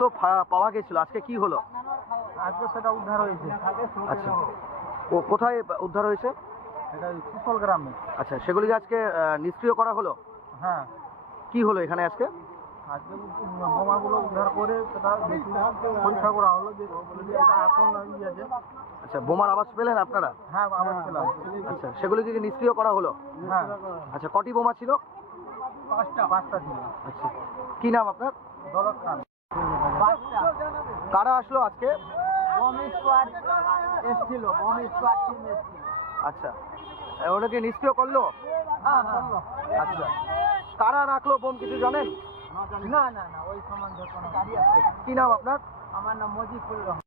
তো পাওয়া গেছিল। আজকে কি হলো? আজকে সেটা উদ্ধার হয়েছে। আচ্ছা। ও কোথায় উদ্ধার হয়েছে? এটা কুশল গ্রামে। আচ্ছা সেগুলিকে আজকে নিষ্ক্রিয় করা হলো? হ্যাঁ। কি হলো এখানে আজকে? আজকে বোমাগুলো উদ্ধার করে সেটা পরীক্ষা করা হলো যে যে এটা এখন ইয়ে আছে। আচ্ছা বোমার আওয়াজ পেলেন আপনারা? হ্যাঁ পেলাম। আচ্ছা সেগুলিকে কি নিষ্ক্রিয় করা হলো? হ্যাঁ। আচ্ছা কটি বোমা ছিল? পাঁচটা। পাঁচটা ছিল। আচ্ছা। কি নাম আপনার? দলত খান। কারা আসলো আজকে? বম স্কোয়াড এসছিল বম স্কোয়াড টিম এসছিল। আচ্ছা। ওটাকে নিষ্ক্রিয় করল? হ্যাঁ আচ্ছা। কারা রাখল বোম কিছু জানেন? না না না ওই সম্বন্ধে কোনো কি নাম আপনার? আমার নাম মজিবুর রহমান।